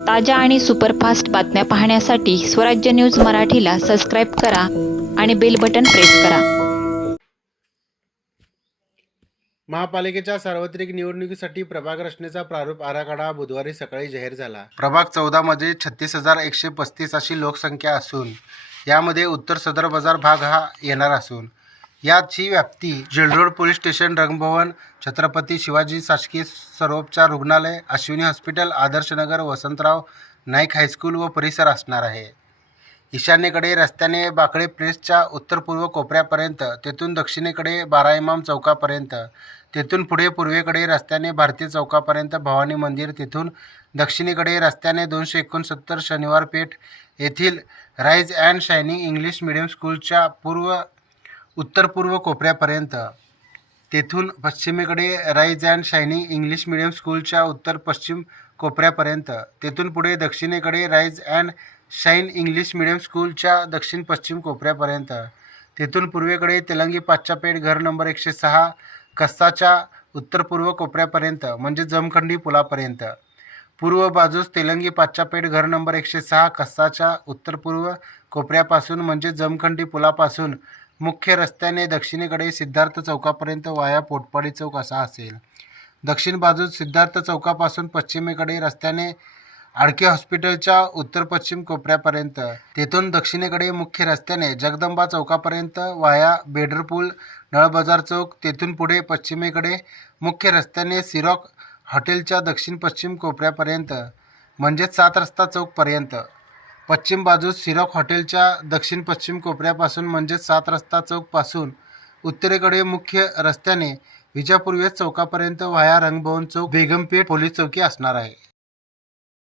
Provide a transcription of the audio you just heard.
ताज्या आणि सुपरफास्ट बातम्या पाहण्यासाठी स्वराज्य न्यूज मराठीला सबस्क्राईब करा आणि बेल बटन प्रेस करा. महापालिकेच्या सार्वत्रिक निवडणुकीसाठी प्रभाग रचनेचा प्रारूप आराखडा बुधवारी सकाळी जाहीर झाला. प्रभाग चौदामध्ये छत्तीस हजार एकशे पस्तीस अशी लोकसंख्या असून यामध्ये उत्तर सदर बाजार भाग हा येणार असून याची व्याप्ती jail road police station Rangbhavan Chhatrapati Shivaji शासकीय सर्वोपचार रुग्णालय Ashwini hospital Adarshnagar Vasantrao Naik high school व परिसर असणार आहे. ईशान्येकडे रस्त्याने बाकळे प्लेसच्या उत्तर पूर्व कोपऱ्यापर्यंत तेथून दक्षिणेकडे बारा इमाम चौकापर्यंत तेथून पुढे पूर्वेकडे रस्त्याने भारतीय चौकापर्यंत भवानी मंदिर तेथून दक्षिणेकडे रस्त्याने दोनशे एकोणसत्तर शनिवार पेठ येथील rise and shining English medium स्कूलच्या पूर्व उत्तर पूर्व कोपऱ्यापर्यंत. तेथून पश्चिमेकडे rise and shining English medium स्कूलच्या उत्तर पश्चिम कोपऱ्यापर्यंत. तेथून पुढे दक्षिणेकडे rise and shine English medium स्कूलच्या दक्षिण पश्चिम कोपऱ्यापर्यंत. तेथून पूर्वेकडे तेलंगी पाच्चापेठ घर नंबर एकशे सहा कस्साच्या उत्तर पूर्व कोपऱ्यापर्यंत म्हणजे जमखंडी पुलापर्यंत. पूर्व बाजूस तेलंगी पाच्चापेठ घर नंबर एकशे सहा कस्साच्या उत्तर पूर्व कोपऱ्यापासून म्हणजे जमखंडी पुलापासून मुख्य रस्त्याने दक्षिणेकडे सिद्धार्थ चौकापर्यंत वाया पोटपाडी चौक असा असेल. दक्षिण बाजूस सिद्धार्थ चौकापासून पश्चिमेकडे रस्त्याने आडके हॉस्पिटलच्या उत्तर पश्चिम कोपऱ्यापर्यंत तेथून दक्षिणेकडे मुख्य रस्त्याने जगदंबा चौकापर्यंत वाया बेडरपूल नळबाजार नळबजार चौक तेथून पुढे पश्चिमेकडे मुख्य रस्त्याने सिरॉक हॉटेलच्या दक्षिण पश्चिम कोपऱ्यापर्यंत म्हणजेच सात रस्ता चौकपर्यंत पश्चिम बाजूस सिरॉक हॉटेलच्या दक्षिण पश्चिम कोपऱ्यापासून म्हणजेच सात रस्ता चौकपासून उत्तरेकडे मुख्य रस्त्याने विजापूर्वेस चौकापर्यंत व्हाया रंगभवन चौक बेगमपेठ पोलीस चौकी असणार आहे.